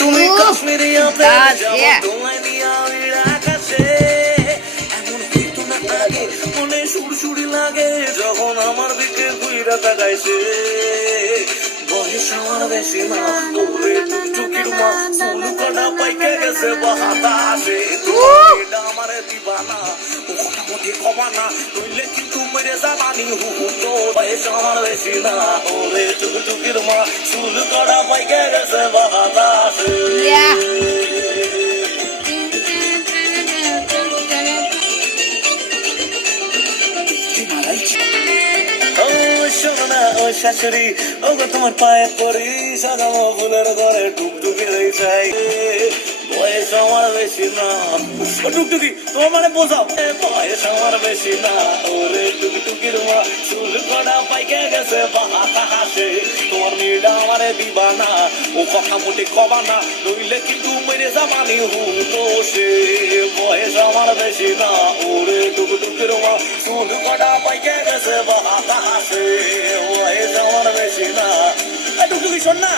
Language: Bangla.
তুমি Ooh, কাশ্মীরিয়া that's প্রেমে yeah. তোমায় নিয়া আকাশে এমন হইতো না আগে মনে সুরসুরি লাগে যখন আমার দিকে ঘুইরা তাকাইছে বয়স আমার বেশি না ওরে টুকটুকির মা চুল কটা পাইকে গেছে বাতাসে Ooh. এটা আমার দিবানা ও কথা মধ্যে কমানা নইলে কিন্তু মেরে জানানি হুতো বয়স আমার বেশি না ওরে টুকটুকির মা চুল কটা পাইকে গেছে বাতাসে Yeah. ও সোনা ও শাশুড়ি ও গো তোমার পায়ে পড়ি সাজামো ফুলের ঘরে টুকটুকি রই চাই বয়স আমার বেশি না ও টুকটুকি তোমার মানে বোঝাও বয়স আমার বেশি না ওরে টুকটুকির মা চুল কড়া পাইকে গেছে বাহাতা হাসে তোমার মেয়েটা আমারে দিবা না ও কথা মোটে কবা না নইলে কিন্তু মেরে জামানি হুতো সে বয়স আমার বেশি না ওরে টুকটুকির মা চুল কড়া পাইকে গেছে বাহাতা হাসে বয়স আমার বেশি না টুকটুকি শোন না